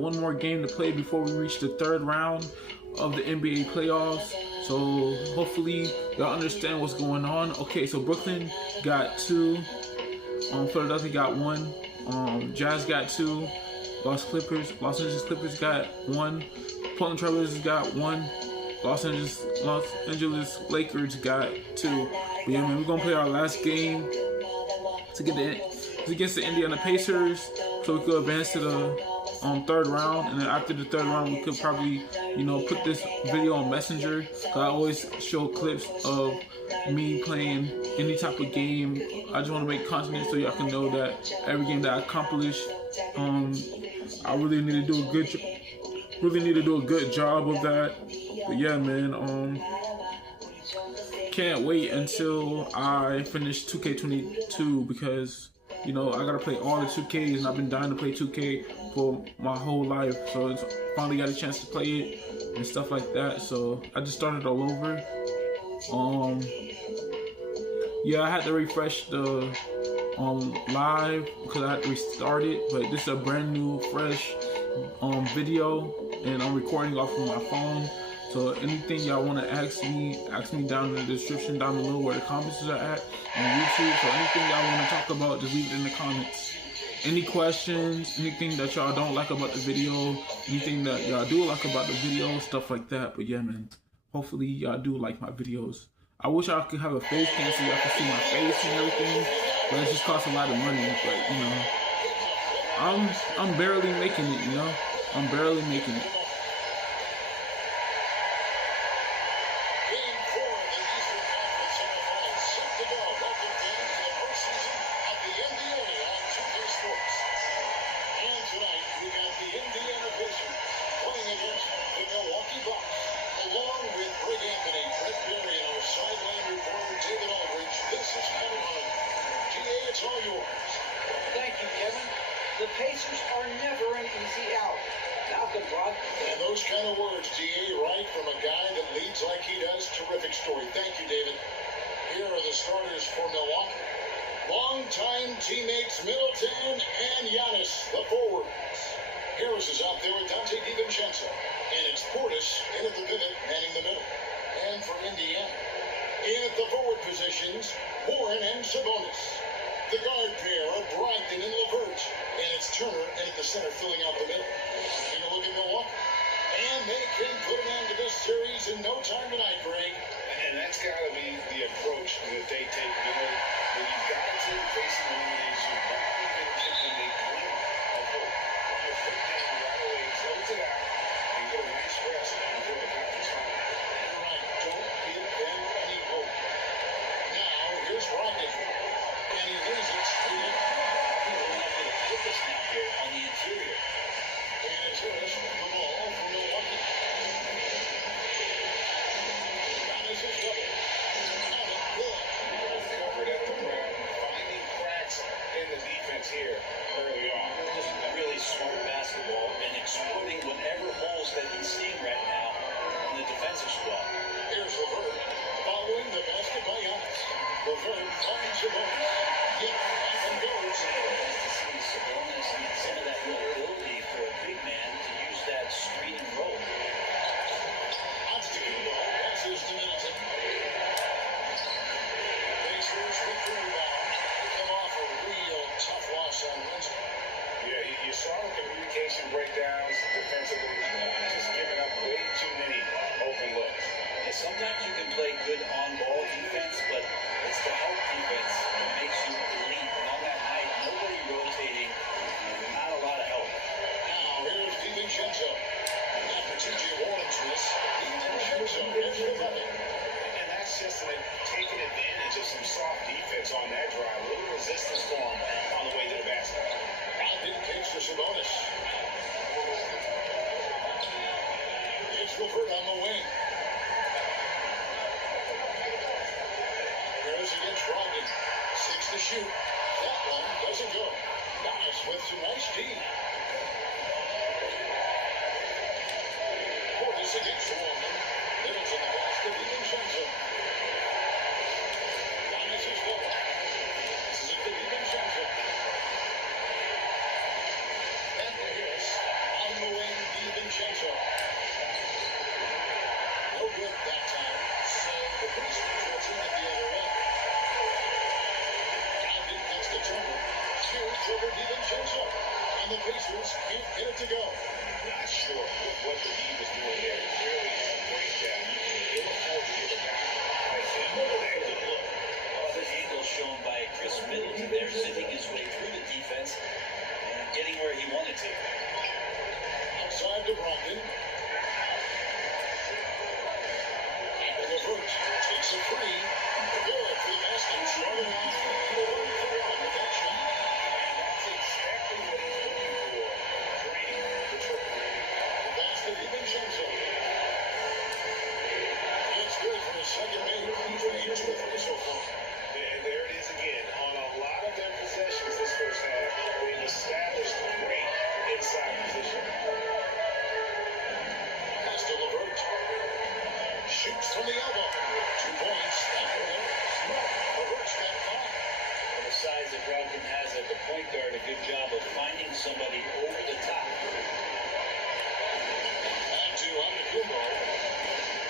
one more game to play before we reach the third round of the NBA playoffs. So hopefully y'all understand what's going on. Okay, so Brooklyn got 2. Philadelphia got 1. Jazz got 2. Los Angeles Clippers got 1. Portland Trailblazers got 1. Los Angeles Lakers got 2. But yeah, man, we're gonna play our last game to get against the Indiana Pacers, so we could advance to the third round. And then after the third round, we could probably, put this video on Messenger. Cause I always show clips of me playing any type of game. I just want to make content so y'all can know that every game that I accomplish, I really need to do a good job of that. But yeah, man, can't wait until I finish 2K22 because I gotta play all the 2Ks, and I've been dying to play 2K for my whole life. So it's finally got a chance to play it and stuff like that. So I just started all over. Yeah, I had to refresh the live because I had to restart it, but this is a brand new, fresh video, and I'm recording off of my phone. So anything y'all want to ask me down in the description down below where the comments are at on YouTube. So anything y'all want to talk about, just leave it in the comments. Any questions, anything that y'all don't like about the video, anything that y'all do like about the video, stuff like that. But yeah, man, hopefully y'all do like my videos. I wish I could have a face cam so y'all can see my face and everything, but it just costs a lot of money. But I'm barely making it. I'm barely making it. The Pacers are never an easy out. Malcolm Brogdon. And those kind of words, D.A., right from a guy that leads like he does. Terrific story. Thank you, David. Here are the starters for Milwaukee. Longtime teammates Middleton and Giannis, the forwards. Harris is out there with Dante DiVincenzo. And it's Portis in at the pivot, manning the middle. And for Indiana, in at the forward positions, Warren and Sabonis. The guard pair are Brogdon and LeVert. And it's Turner in at the center filling out the middle. Take a look at Milwaukee. And they can put an end to this series in no time tonight, Greg. And that's got to be the approach that they take. When you've got to face an elimination, don't even when they glimmer of hope. You put it down right away, close it out, and get a nice rest before the conference final. You're right. Don't give them any hope. Now, here's Brogdon. And he leaves it straight. Put the snap here on the interior. And it's Harris, the ball from Milwaukee. Giannis is double. Count it, good. Covered at the rim, finding cracks in the defense here early on. Just really smart basketball and exploiting whatever holes that he's seeing right now in the defensive squad. Here's LeVert, following the basket by Giannis. LeVert finds Sabonis. Yep, up and goes. Nice to see Sabonis and some of that mobility for a big man to use that screen and roll. Antetokounmpo passes to Middleton. Pacers with the rebound. They come off a real tough loss on Wednesday. Yeah, you saw the communication breakdowns defensively, just giving up way too many open looks. And sometimes you can play good on-ball defense, but it's the help defense that makes you elite. And on that night, nobody rotating, and not a lot of help. Now, here's DiVincenzo. After T.J. Warren's miss, DiVincenzo gets the bucket. And that's just taking advantage of some soft defense on that drive. A little resistance for him on the way to the basket. Brogdon kicks for Sabonis. It's LeVert on the wing. Harris against Brogdon. 6 to shoot. That one doesn't go. Giannis with some nice D. Portis against Warren. Middleton the pass to DiVincenzo. Giannis is double. This is it to DiVincenzo. Back to Harris. On the to go. Not sure what the D was doing there. Clearly had a breakdown. You can ill afford to give a guy like him that good look. Well, the angle shown by Chris Middleton there, zipping his way through the defense and getting where he wanted to. Outside to Brogdon. And LeVert takes a three. Good for the basket. Starting off with that shot. And that's exactly what he's looking for. Draining the triple. The basket, DiVincenzo. It's good for his second made. He's made 2 of 3 so far. And there it is again. On a lot of their possessions this first half, they've established great inside position. Pass to LeVert. Shoots from the elbow. 2 points. LeVert's got 5. And the size that Brogdon has at the point guard, a good job of finding somebody over the top. Back to Antetokounmpo.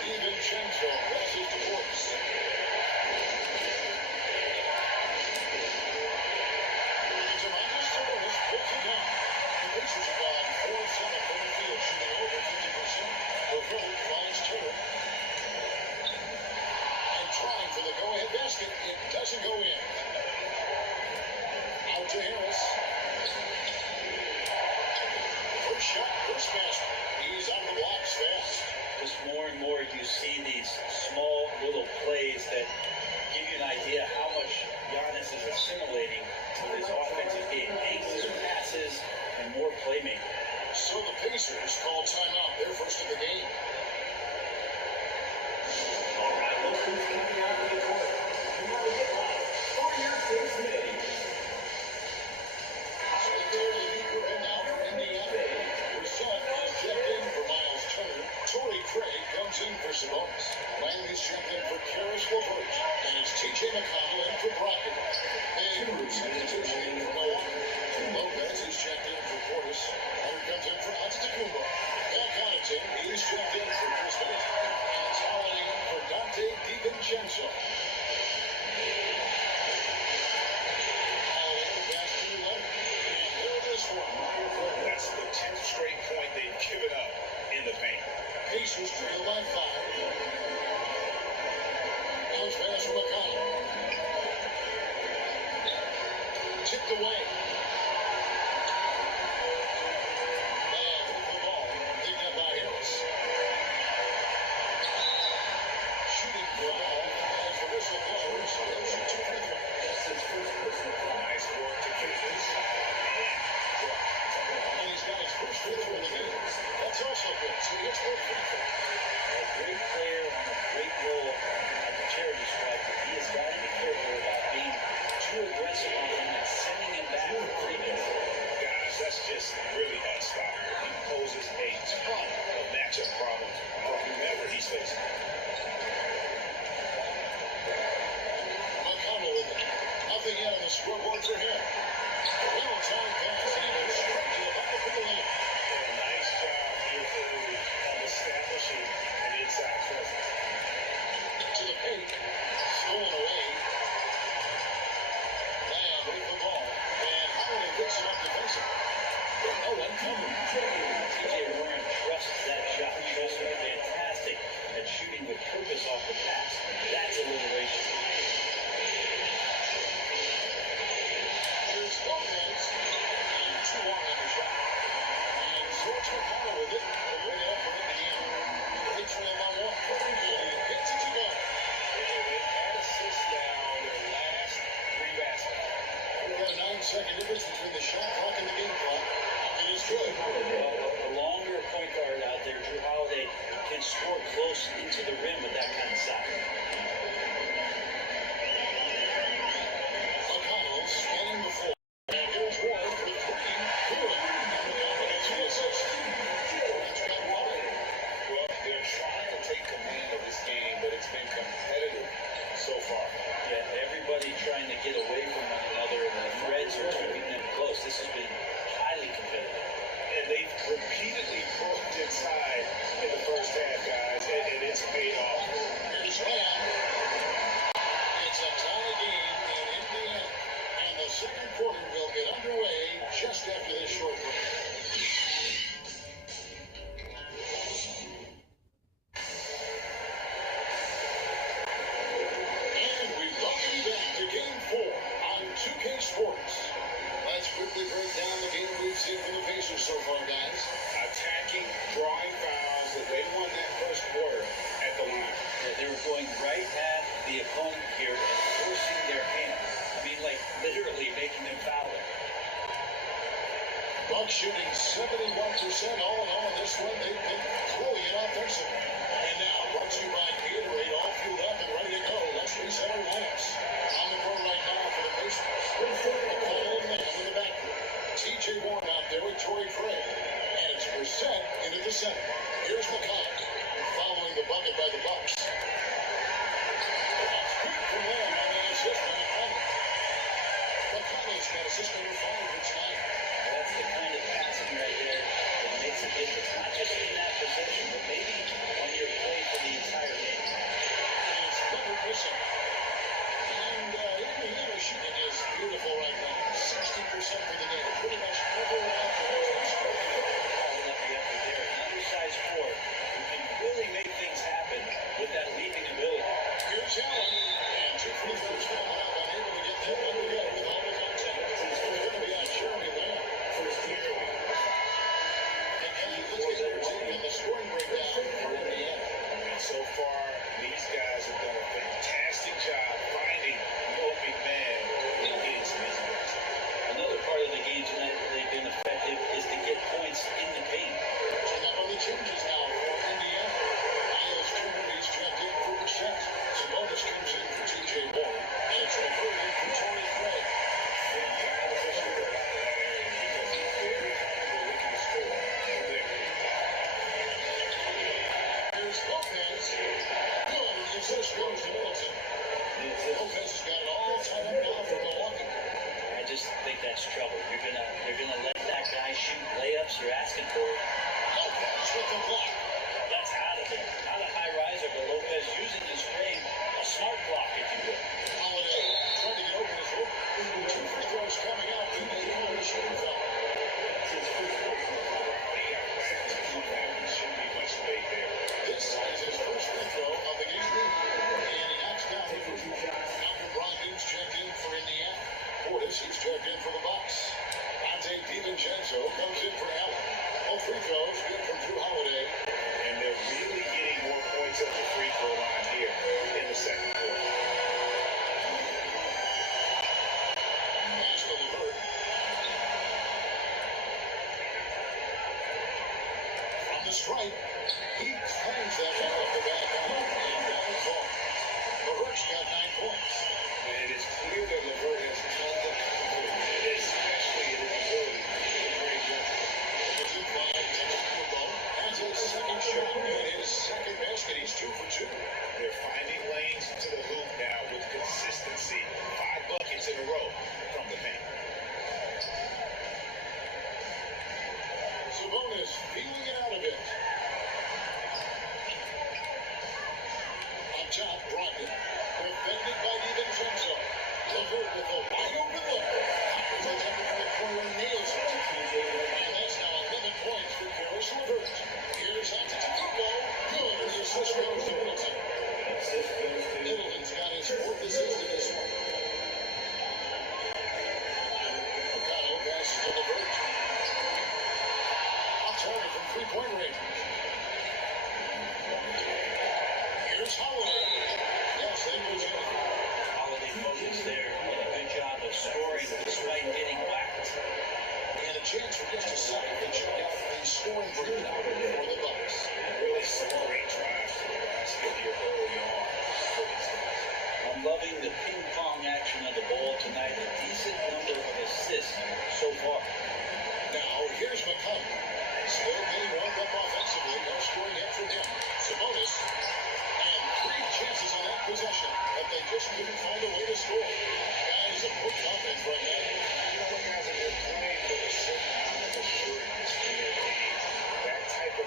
DiVincenzo passes to Portis. Demarcus Sabonis pulls it down. The Pacers have gone 4 of 7 from the field, shooting over 50%. LeVert finds Turner. And trying for the go-ahead basket. It doesn't go in. Out to Harris. First shot, first basket. He's on the blocks fast. Just more and more you see these small little plays that give you an idea how much Giannis is assimilating with his offensive game. Angles, passes, and more playmaking. So the Pacers call timeout, their first of the game. All right, look who's coming out of the court. Number 5, for your 6 minutes. So there the Beaker and now for Indiana. Brissett is checked in for Miles Turner. Torrey Craig comes in for Sabonis. Langley's checked in for Karis LeVert. And it's T.J. McConnell in for Brogdon. And substitution in for Milwaukee. Lopez is checked in for Portis. Hunter comes in for Antetokounmpo. Cal Connaughton, he's checked in for Chris Middleton. And it's Holiday in for Dante DiVincenzo. Holiday pass to Leonard. And there it is for him. That's the 10th straight point they've given up in the paint. Pacers trail by 5. Bounce pass from McConnell. Tipped away. Ball with the ball. Picked up by Harris. Shooting foul as the whistle blows. He'll shoot 2 free throws. That's his first personal foul. Nice work to finish. And he's got his first free throw of the game. That's also good. So he gets 4 free throws. A great player on a great role at the charity stripe, but he has got to be careful about being too aggressive on him and sending him back for treatment. Guys, that's just really unstoppable. He poses a ton of matchup problems for whomever he's facing. McConnell with it. Nothing yet on the scoreboard for him. Well time pass. And he goes straight to the bottom for the lane. And a nice job here early of establishing an inside presence. To the paint. Stolen away. Lamb with the ball. And Holiday picks it up defensively. No one coming. TJ Warren trusts that shot. Shows him fantastic at shooting with purpose off the pass. That's alliteration. Here's Lopez. And 2 on the shot. And George McConnell with it. Way up for Indiana. They trail by 1. And he hits it to go. They've had assists now in their last 3 baskets. We've got a 9-second difference between the shot clock and the game clock. It is good. Well, the longer point guard out there, Drew Holiday, can score close into the rim with that kind of size. McConnell scanning the floor. And here's Ward for 3. Good. And it's 2 assists. It's got Ward. Well, they're trying to take command of this game, but it's been competitive so far. Yeah, everybody trying to get away from one another, and the threads are keeping them close. This has been highly competitive. And they've repeatedly broke inside in the first half, guys, and it's paid off. Here's Lamb. point at the center. Here's McCollum following the bucket by the Bucks. That's good from him on the assist on the final. McCollum's got assist number 5 for tonight. That's the kind of passing right there that makes a difference, not just in that possession, but maybe on your play for the entire game. And it's never missing. And Indiana shooting is beautiful right now. 60% for the game. Pretty much everyone out there is scoring. Calling up the effort there. An undersized four who can really make things happen with that leaping ability. Here's Allen. And 2 free throws falling out. Unable to get that one together with all the contact. It's going to be on Jeremy Lamb. First team. And let's get over to the scoring breakdown for Indiana. I mean, so far, these guys have done a fantastic job finding the open man and getting some easy ones. Another part of the game tonight where they've been effective is to get points in the paint. And up on the changes now for Indiana. Miles Turner, he's checked in for percent. Sabonis comes in for T.J. Warren. And it's referred in for Torrey Craig. And Kyle Fisher got out of that area because he's very comfortable looking to score from there. Here's Lopez. Good. And the assist goes to Middleton. Lopez has got it all tied up now for Milwaukee. I just think that's trouble. You're gonna let that guy shoot layups. You're asking for it. Lopez with the block. That's out of there. Not a high riser, but Lopez using his frame, a smart block, if you will. Holiday trying to get open his hook. 2 free throws coming out. And he's going to shoot foul. That's his first break. Wow, he got back to come back and shouldn't be much debate there. This is his first free throw of the game. And he knocks down the first one. Malcolm Brogdon's checked in for Indiana. Portis, he's checked in for the Bucks. Dante DiVincenzo comes in for Allen. All free throws good from Drew Holiday. And they're really getting more points at the free throw line here in the second quarter. Pass to LeVert. From the stripe, he claims that one off the back and down the ball. LeVert's got 9 points. And it is clear that LeVert has tons of confidence, especially in his ability to create jumpers. It's in 5 next to the ball. Has his second shot and his second basket. He's 2 for 2. They're finding lanes to the hoop now with consistency. 5 buckets in a row from the paint. Sabonis feeling it out a bit. Up top, Brogdon. Defended by DiVincenzo. LeVert with a wide open look. Takes up from the corner and nails it. And that's now 11 points for Karis LeVert. Here's Antetokounmpo. Good. His assist goes to Middleton. Middleton's got his 4th assist in this one. Mercado passes to LeVert. Turner from 3-point range. Here's Holiday. Yes, they lose it. Holiday focused there. Did a good job of scoring despite getting whacked. And a chance for just a second to check out the scoring breakdown for the Bucks. Really some great drives to the basket here early on for these guys. I'm loving the ping pong action of the ball tonight. A decent number of assists so far. Now, here's McCollum. Still getting warmed up offensively. No scoring yet from him. Sabonis. And 3 chances on that possession, but they just couldn't find a way to score. Guys have put confidence right now. You know what, guys, if they're playing with a certain amount of assurance in their game, that type of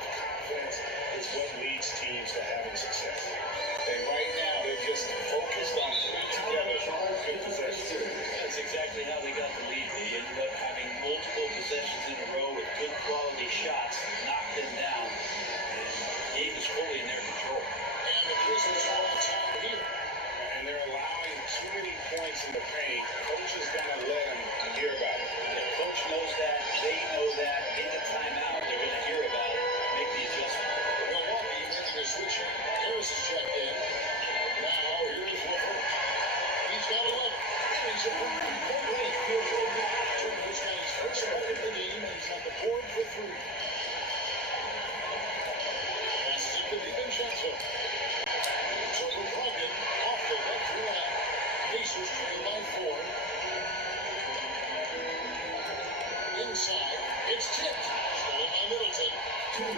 Antetokounmpo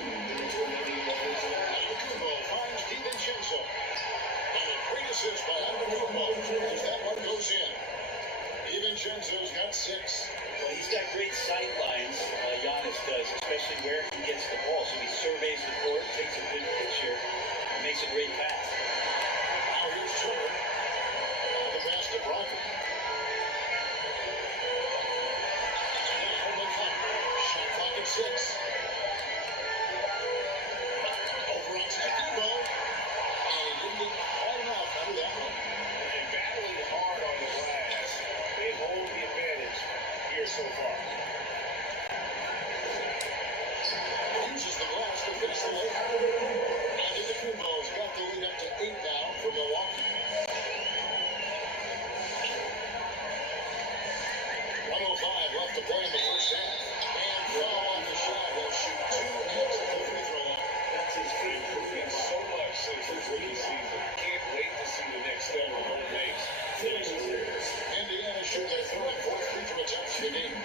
finds DiVincenzo. And a great assist by Antetokounmpo as that one goes in. DiVincenzo's got 6. Well, he's got great sight lines, Giannis does, especially where he gets the ball. So he surveys the court, takes a good picture, and makes a great pass. Now here's Turner. The pass to Brogdon. Now McConnell. Shot clock at 6. Over on Antetokounmpo. And he didn't get quite enough out of that one. And battling hard on the glass, they hold the advantage here so far. Uses the glass to finish the layup. Antetokounmpo's got the lead up to 8 now for Milwaukee. 1:05 left to play in the first half. And foul on the shot. Will shoot 2 minutes at the free throw line. That's his game improving so much since his rookie season. Can't wait to see the next step of what he makes. Indiana shoot their 3rd and 4th free throw attempts of the game.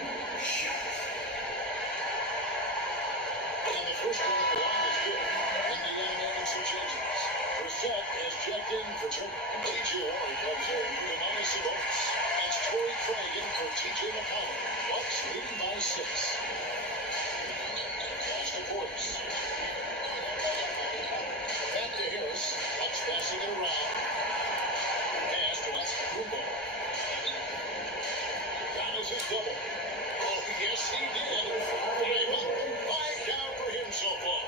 And the first one at the line is good. Indiana making some changes. Brissett has checked in for Turner. T.J. Warren comes in for Domantas Sabonis. That's Torrey Craig in for T.J. McConnell. Bucks leading by 6. Pass to Portis. Back to Harris. Bucks passing it around. Pass to Antetokounmpo. Giannis is double. Oh, yes, he did. Raymond, 5 down for him so far.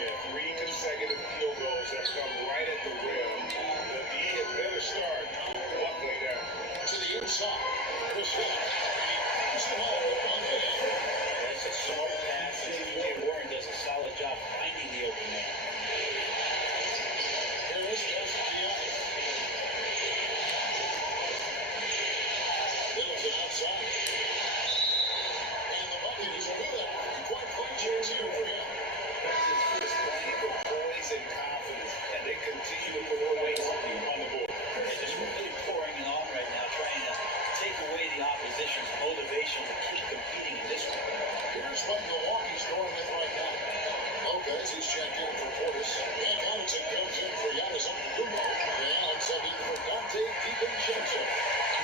Yeah, 3 consecutive field goals have come right at the rim. The D had better start buckling down. To the inside. Brissett. And he brings it home on the end. That's a smart pass, and T.J. Warren does a solid job finding the open man. Harris passes to Giannis. Middleton outside. And the bucket is good. Quite clean chance here for him. That's his first playing with poise and confidence, and they continue to put points on the board. They're just really pouring it on right now, trying to take away the opposition's motivation to keep competing in this one. Here's what Milwaukee's going with right now. Lopez, he's checked in for Portis. And Connaughton comes in for Giannis Antetokounmpo. And Allen sub in for Dante DiVincenzo.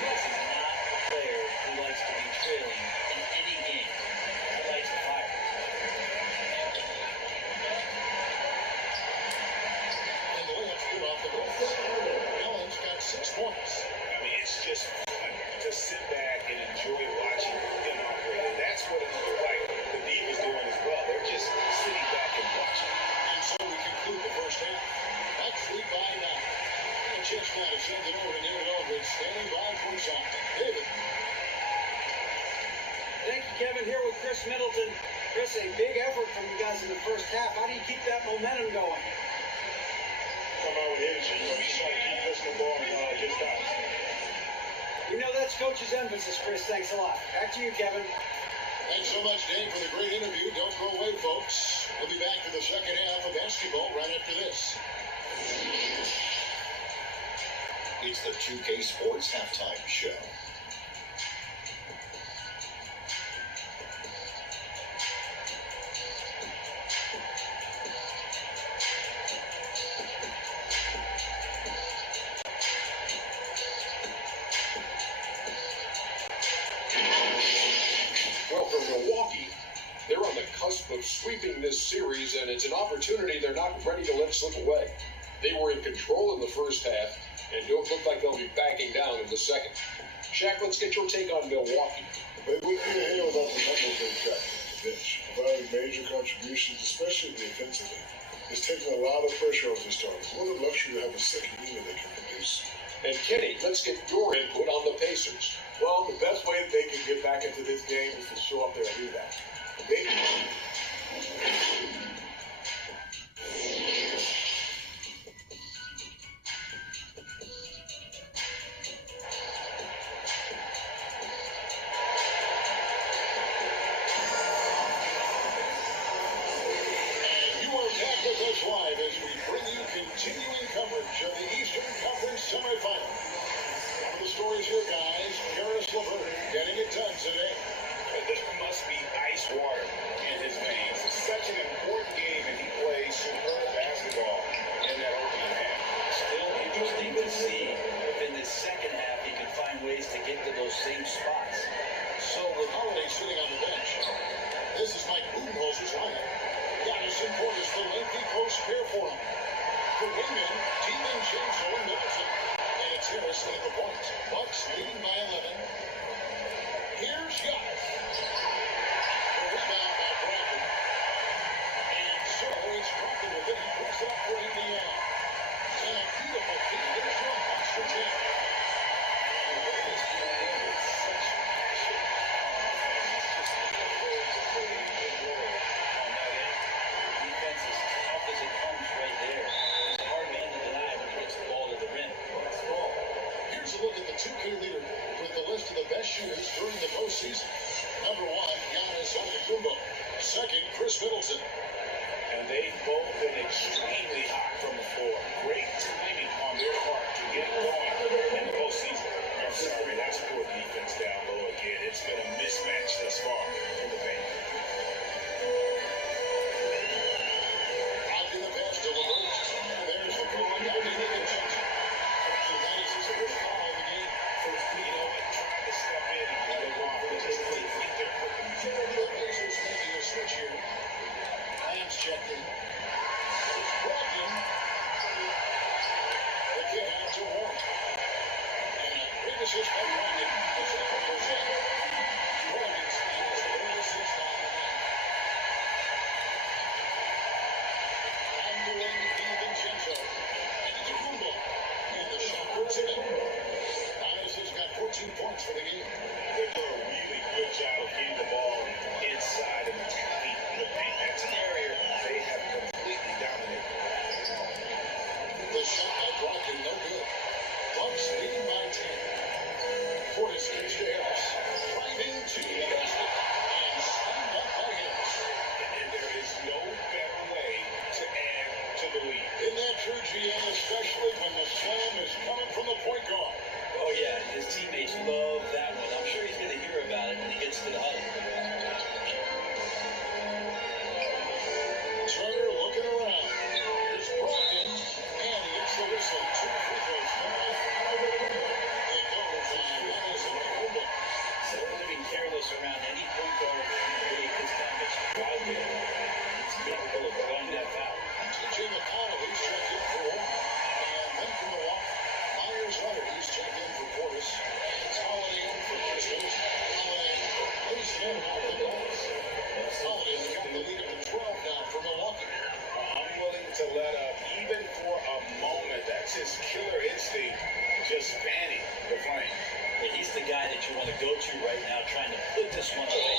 This is not a player who likes to be trailing in any game. He likes to fire. And the layup's good off the glass. Allen's got 6 points. I mean, it's just fun to sit back and enjoy watching him operate. And that's what it looks like the Divas doing as well. They're just sitting back and watching. And so we conclude the first half. Bucks lead by 9. A chance now to send it over to David Aldridge, standing by for Zion. David. Thank you, Kevin. Here with Chris Middleton. Chris, a big effort from you guys in the first half. How do you keep that momentum going? Come out with energy. Just try to keep pushing the ball just out. We know that's Coach's emphasis, Chris. Thanks a lot. Back to you, Kevin. Thanks so much, Dave, for the great interview. Don't go away, folks. We'll be back to the second half of basketball right after this. It's the 2K Sports Halftime Show. Well, for Milwaukee, they're on the cusp of sweeping this series, and it's an opportunity they're not ready to let slip away. They were in control in the first half and don't look like they'll be backing down in the second. Shaq, let's get your take on Milwaukee. They would be a hell about the numbers they've got on the bench, providing major contributions, especially defensively. It's taking a lot of pressure off the starters. What a luxury to have a second unit that can produce. And Kenny, let's get your input on the Pacers. Well, the best way that they can get back into this game is to show up there and do that. Live as we bring you continuing coverage of the Eastern Conference semifinal. One of the stories here, guys, Karis LeVert getting it done today. There must be ice water in his veins. It's such an important game. Jason Portis, the lengthy post pair for him. The wingman, DiVincenzo and Middleton. And it's Harris at the point. Bucks leading by 11. Here's Giannis. The rebound by Brogdon. And so it's Brogdon with it. He puts it up for Indiana. And a beautiful feed. There's one. Bucks for 10. Look at the 2K leader with the list of the best shooters during the postseason. Number 1, Giannis Antetokounmpo. Second, Chris Middleton. And they've both been extremely hot from the floor. Great timing on their part to get going in the postseason. I'm sorry, that's poor defense down low again. It's been a mismatch thus far in the paint. Out in the pass to LeBron. There's the goal. Now DiVincenzo. That is his first foul in the game. You know what? Trying to step in and get it off. They just didn't get there quickly. The Blazers making a switch here. Lamb's checked in. It's Brogdon. The kid out to Warren. And a big assist by Brogdon. The second goes in. Brogdon steals the big assist on the night. Handling DiVincenzo. Antetokounmpo. And the shot puts it in. Giannis has got 14 points for the game. They've done a really good job of getting the ball inside and attacking the paint. That's an area they have completely dominated. The shot by Brogdon, no good. Bucks leading by 10. Portis gets to Harris. Driving to the basket. And slammed up by Harris. And there is no better way to add to the lead. Isn't that true, GM? Especially when the slam is coming from the point guard. Oh, yeah, his teammates love that one. I'm sure he's going to hear about it when he gets to the huddle. Turner looking around. Here's Brogdon. And he gets the whistle. 2 free throws. It goes on Giannis Antetokounmpo. So they're being careless around any point guard in the league. This time it's Brogdon. He's capable of running that foul. T.J. McConnell, he's checked in for one. And then from the walk, Myers Leonard, he's checked in for Portis. It's Holiday in for Chris Middleton. Holiday leads the man out of the Bucks. Holiday's got the lead up to 12 now for Milwaukee. I'm willing to let up, even for a moment. That's his killer instinct, just fanning the flame. Yeah, he's the guy that you want to go to right now, trying to put this one away.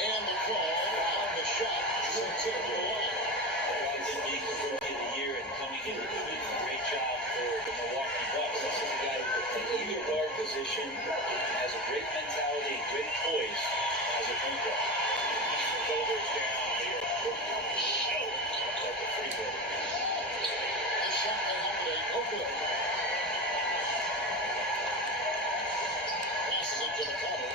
And the call on the shot sends it over the line. Brogdon being the rookie of the year and coming in with a great job for the Milwaukee Bucks. This is a guy who can play either guard position, has a great mentality, great poise as a point guard. Shoulders down here, putting on the show at the free throw. The shot by Holiday, no good. Passes it to McConnell.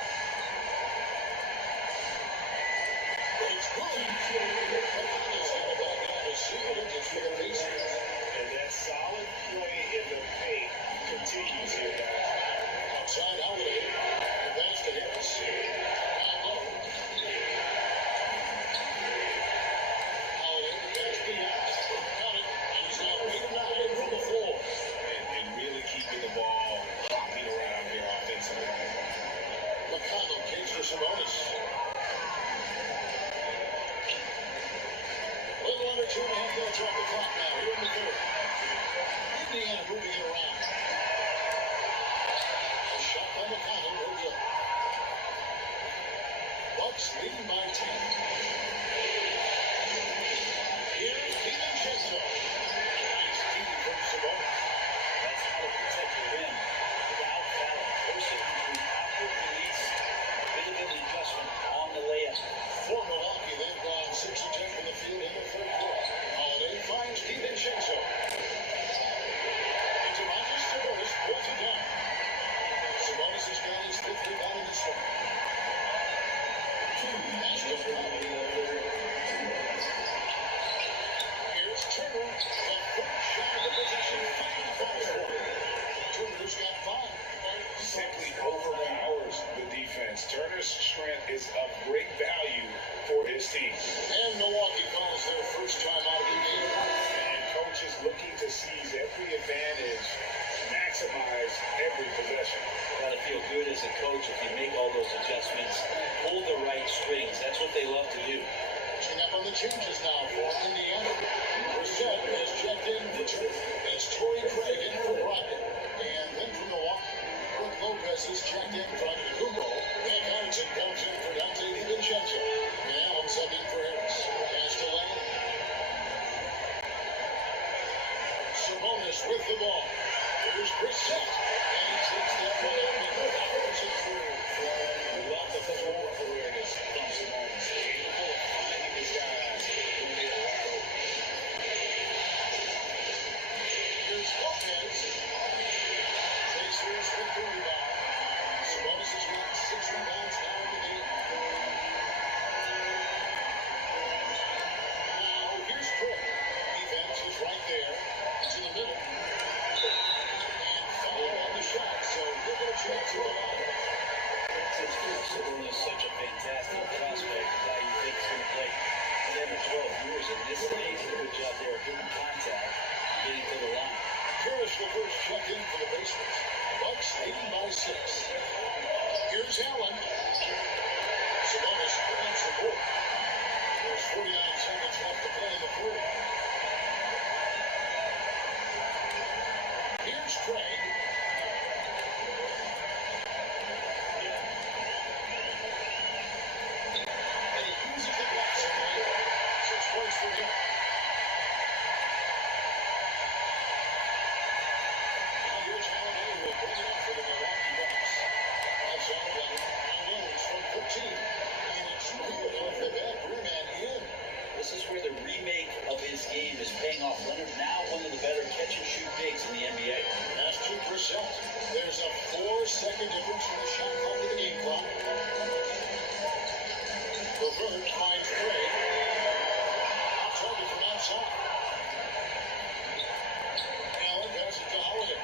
It's good. McConnell's in the back now to single digits for the Pacers. And that solid play in the paint continues here, guys. Outside Holiday. The pass to Harris. Down low. Holiday, the pass beyond. Got it. And he's now 8 of 9 from the floor. And really keeping the ball hopping around here offensively. McConnell kicks for Sabonis. Little under 2.5 minutes off the clock now. Here in the third. Indiana moving it around. A shot by McConnell, no good. Bucks leading by 10. Here's DiVincenzo. Nice key from Sabonis. That's how to protect the rim without fouling. Forcing him to outward release. A bit of an adjustment on the layup. For Milwaukee, they've gone 6 of 10 from the field in the third quarter. Holiday finds DiVincenzo. Into Marcus Sabonis, pulls it down. Sabonis has got his 5th rebound in this one. Pass to McConnell. Bucks with the ball. Here's Brissett, and he takes that one in and powers it through. Love the floor awareness from Simone. Capable of finding his guys when they are wide open. Here's Lopez. Pacers with the rebound. Sabonis has got 6 rebounds now in the game. Now, here's Crook. Defense is right there. To the middle. And foul on the shot, so they're going to trade to the line. Sabonis is such a fantastic prospect. A guy you think is going to play 10 or 12 years in this league. He's a good job there of getting contact and getting to the line. Karis LeVert checked in for the Pacers. Bucks leading by 6. Here's Allen. Sabonis provides support. There's 49 seconds left to play in the third. Here's Craig. And he uses the glass away. 6 points for him. Now here's Holiday who will bring it up for the Milwaukee Bucks. Outside Leonard, on Jones from 14. And it's real off the back rim and in. This is where the remake of his game is paying off. Leonard now one of the better catch-and-shoot bigs in the NBA. Pass to Brissett. There's a 4-second difference from the shot clock to the game clock. LeVert finds Craig. Off target from outside. Allen passes to Holiday.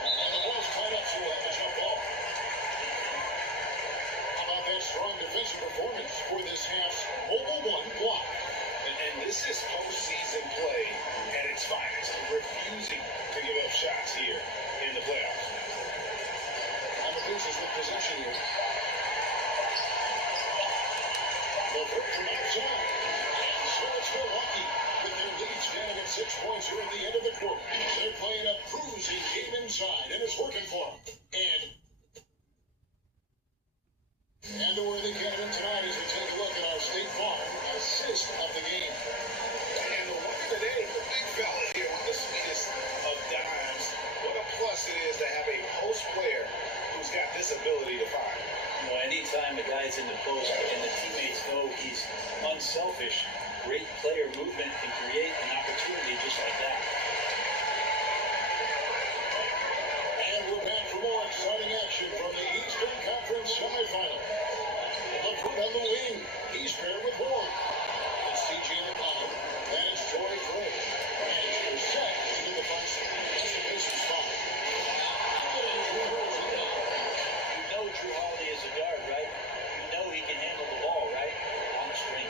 And the ball's tied up, so we'll have a jump ball. How about that strong defensive performance for this half's mobile 1 block? And this is postseason play at its finest. Refusing to give up shots here in the playoffs. And the Pacers with possession here. LeVert from outside. And so it's Milwaukee with their lead standing at 6 points here at the end of the quarter. They're playing a cruising game inside, and it's working for them. And the worthy candidate tonight as we take a look at our State Farm assist of the game. And the one today, the big fella here with the sweetest of dimes. What a plus it is to have a post player who's got this ability to find. You know, anytime a guy's in the post and the teammates know he's unselfish, great player movement can create an opportunity just like that. And we're back for more exciting action from the Eastern Conference semifinal. LeVert on the wing. He's paired with Horn. It's CJ in the pocket. And it's Torrey Craig. And it's Brissett into the front. That's the Pacers' foul. You know Drew Holiday is a guard, right? You know he can handle the ball, right? On the string.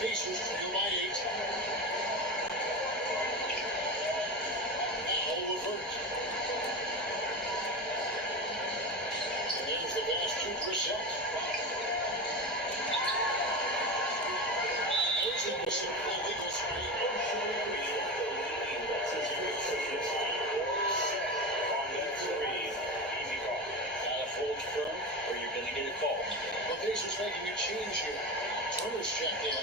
Pacers trail by 8. Now LeVert. And there's the pass to Brissett. There's the whistle for the illegal screen. Gotta hold firm or you're gonna get a call. The Pacers making a change here. Turner's checked in.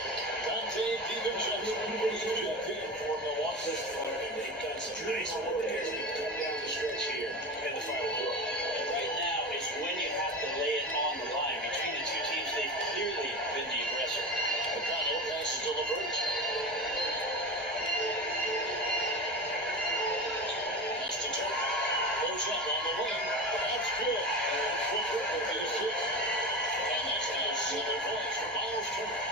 Dante DiVincenzo checked in for Milwaukee. And they've done some nice work as we come down the stretch here in the final quarter. And right now is when you have to lay it on the line. Between the two teams, they've clearly been the aggressor. O'Connell passes to LeVert. That's to Turner. Goes up on the wing. That's good. And Booker with the assist. And that's now 7 points for Miles Turner.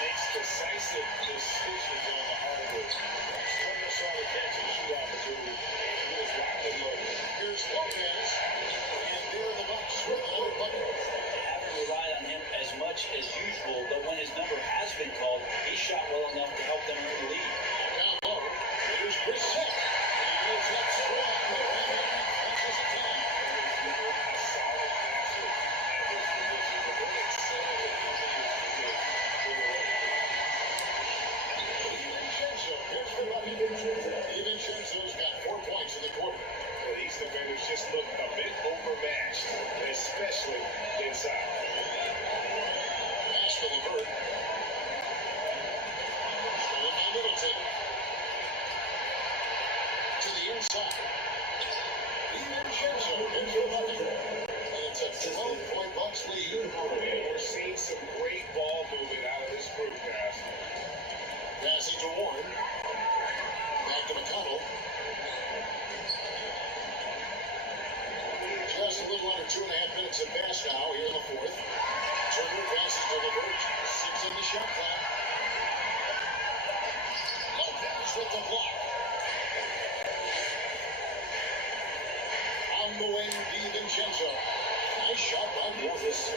Makes decisive decisions on the hardwood. Turner saw the catch and shoot opportunity. He was locked and loaded. Here's Lopez. And there are the Bucks with another bucket. They haven't relied on him as much as usual, but when his number has been called, he shot well enough to help them earn the lead. Down low. Here's Brissett. He goes up strong. The right hand punches it down. Solid passer at his position. The one excelled at DiVincenzo. Here's the bucket. DiVincenzo's got 4 points in the quarter. But these defenders just look a bit overmatched, especially inside. Pass to LeVert. passes to LeVert. 6 in the shot clock. Lopez with the block. On the wing, DiVincenzo. Nice shot by Morris.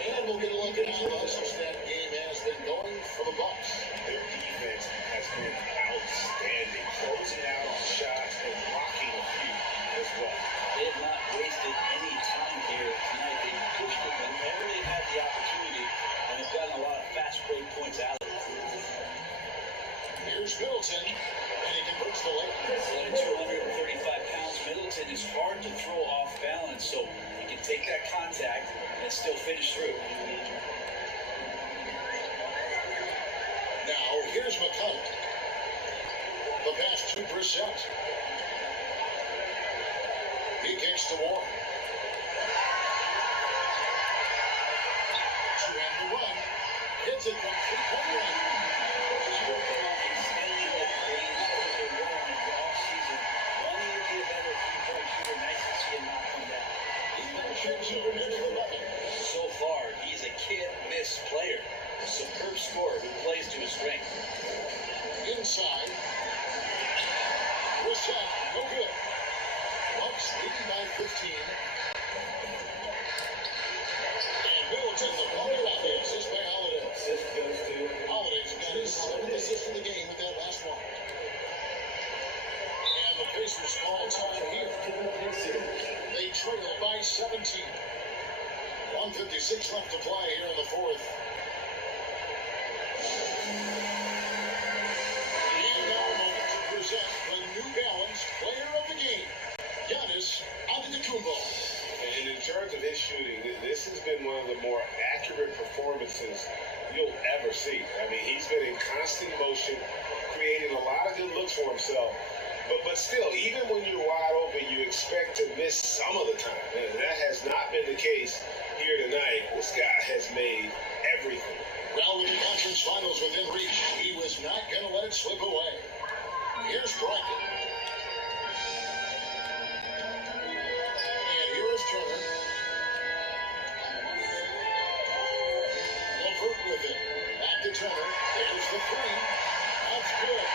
And we'll get a look at how that game has been going for the Bucks. Their defense has been outstanding, closing out on shots and blocking a few as well. They have not wasted any time here tonight. They pushed it whenever they've had the opportunity and have gotten a lot of fast break points out of it. Here's Middleton, and he converts the lane. At 235 pounds, Middleton is hard to throw off balance, so he can take that contact and still finish through. Now, here's McConnell. The pass to Brissett. He kicks to Warren. 2 on the run. Hits it from 3-point line. He's working on extending the range of the Warren in the offseason. Wanting to be a better three-point shooter. Nice to see him not come down. Even kicks over near the bucket. So far, he's a can't-miss player. A superb scorer who plays to his strength. Inside. Brissett, no good. Bucks leading by 15. And Middleton, the player on the assist by Holiday. Assist goes to Holiday's got his 7th assist of the game with that last one. And the Pacers call time here. They trail by 17. 1:56 left to play here in the fourth. And now a moment to present the New Balance Player of the Game, Giannis Antetokounmpo. And in terms of his shooting, this has been one of the more accurate performances you'll ever see. I mean, he's been in constant motion, creating a lot of good looks for himself. But still, even when you're wide open, you expect to miss some of the time. And that has not been the case here tonight. This guy has made everything. Well, with the conference finals within reach, he was not going to let it slip away. Here's Brogdon. And here is Turner. LeVert with it. Back to Turner. There's the three. That's good.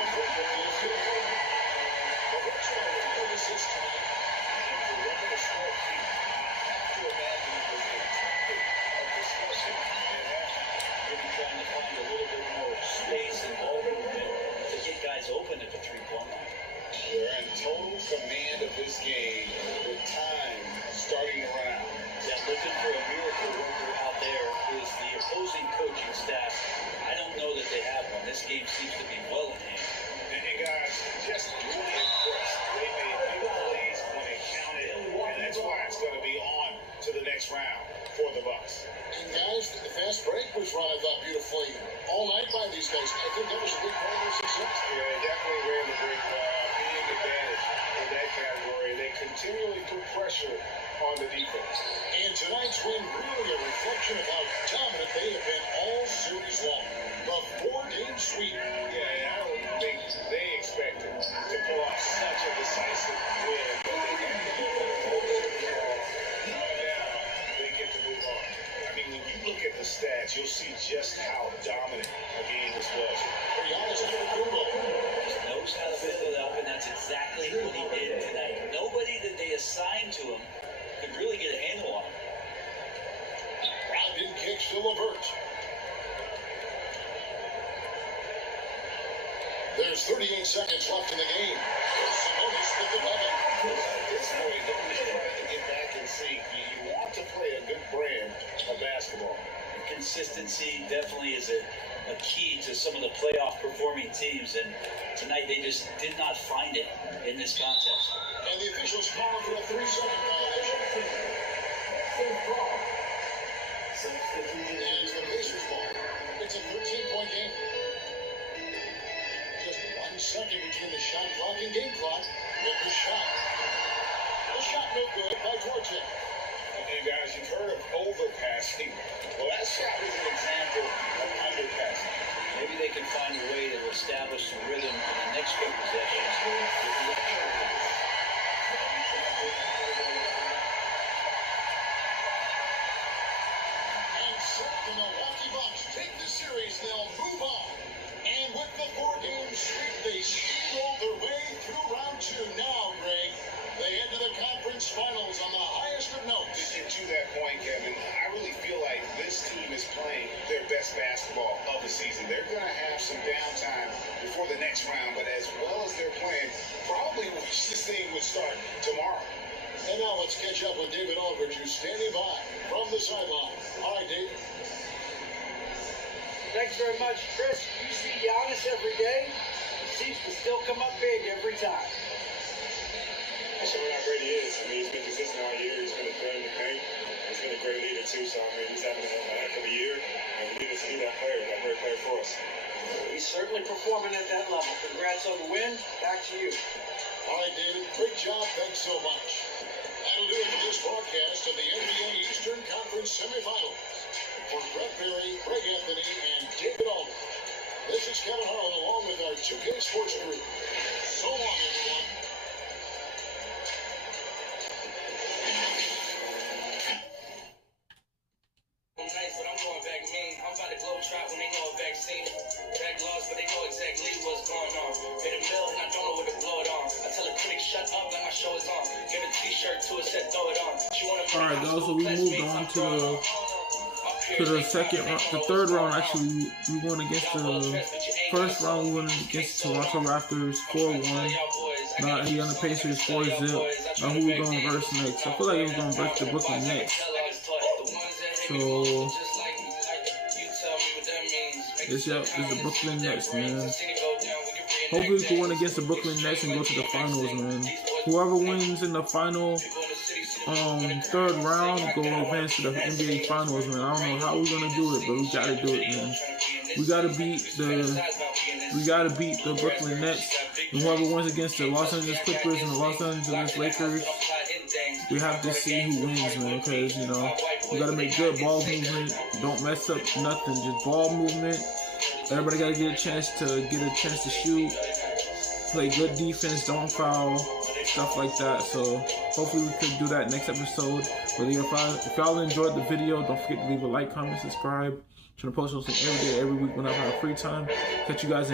LeVert with the assist. LeVert's got 36 tonight. And for one of the small feet, I have to imagine it was a topic of discussion at halftime. Maybe trying to find a little bit more space and ball movement to get guys open at the three-point line. They're in total command of this game with time starting around. Yeah, looking for a miracle worker out there is the opposing coaching staff. I don't know that they have one. This game seems to be well in hand. And guys, just really impressed. They made big plays when it counted, and that's why it's going to be on to the next round for the Bucks. And guys, the fast break was run, I thought, beautifully all night by these guys. I think that was a big part of their success. Yeah, they definitely ran the break big advantage in that category, and they continually put pressure on the defense. And tonight's win really a reflection of how dominant they have been all series long. The 4-game sweep. Yeah, I don't think they expected to pull off such a decisive win, but they got to do better overall. Now they get to move on. I mean, when you look at the stats, you'll see just how dominant a game this was. For Giannis Antetokounmpo. Knows how to fill it up, and that's exactly what he did tonight. Nobody that they assigned to him could really get a handle on him. Brogdon kicks to LeVert. There's 38 seconds left in the game. Sabonis with the bucket. At this point, nobody's trying to get back in sync. You want to play a good brand of basketball. Consistency definitely is a key to some of the playoff performing teams, and tonight they just did not find it in this contest. And the officials call for a 3-second violation. And it's the Pacers ball. It's a 13-point game. Just 1 second between the shot clock and game clock. With the shot. The shot no good by Dvoracek. And guys, you've heard of overpassing. Well, that shot was an example of underpassing. Maybe they can find a way to establish some rhythm in the next few possessions. And playing their best basketball of the season. They're going to have some downtime before the next round, but as well as they're playing, probably wish this thing would start tomorrow. And now let's catch up with David Aldridge, who's standing by from the sideline. All right, David. Thanks very much, Chris. You see Giannis every day. He seems to still come up big every time. That's showing how great he is. I mean, he's been consistent all year. He's been a threat in the paint. He's been a great leader, too. So, I mean, he's having a heck of a year. And we need to see that great player for us. He's certainly performing at that level. Congrats on the win. Back to you. All right, David. Great job. Thanks so much. That'll do it for this broadcast of the NBA Eastern Conference Semifinals. For Brett Berry, Greg Anthony, and David Aldridge, this is Kevin Harlan along with our 2K Sports crew. So long, everyone. Nice, but I'm going back mean. I'm about to globe trot when they know a vaccine. Back laws, but they know exactly what's going on. Pay the bill and I don't know what to blow it on. I tell a critic, shut up, like my show is on. Give a t-shirt to her, said throw it on. She wanna Alright guys, so we moved on to the second round, the third round. Actually, we won against the first round. We won against Toronto Raptors 4-1. Now Indiana Pacers 4-0. Now who we gonna verse next? I feel like we're gonna verse the Brooklyn Nets. So this is the Brooklyn Nets, man. Hopefully we can win against the Brooklyn Nets and go to the finals, man. Whoever wins in the final third round go advance to the NBA finals, man. I don't know how we're gonna do it, but we gotta do it, man. We gotta beat the Brooklyn Nets. And whoever wins against the Los Angeles Clippers and the Los Angeles Lakers, we have to see who wins, man, because, you know, we gotta make good ball movement. Don't mess up nothing, just ball movement. Everybody gotta get a chance to shoot, play good defense, don't foul, stuff like that. So hopefully we could do that next episode. But if y'all enjoyed the video, don't forget to leave a like, comment, subscribe. I'm trying to post something every day, every week when I have free time. Catch you guys in